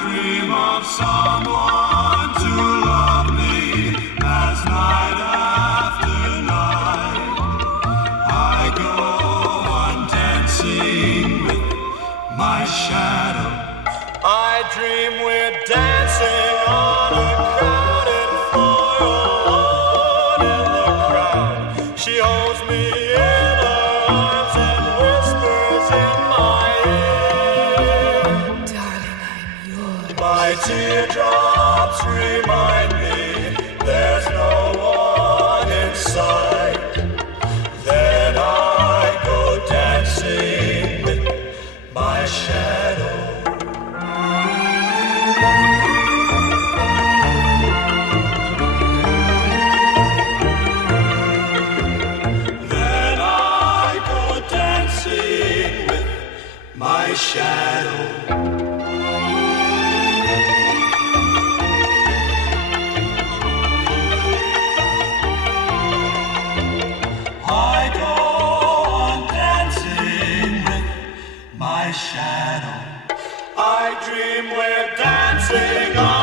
dream of someone to love me as night after night. I go on dancing with my shadow. I dream we're dancing on a crowded floor, alone in the crowd. She holds me in her arms and whispers in my ear. Darling, I'm yours. My teardrops remind me there's no one in sight. Then I go dancing with my shadow. Then I go dancing with my shadow. I go on dancing with my shadow. I dream we're dancing on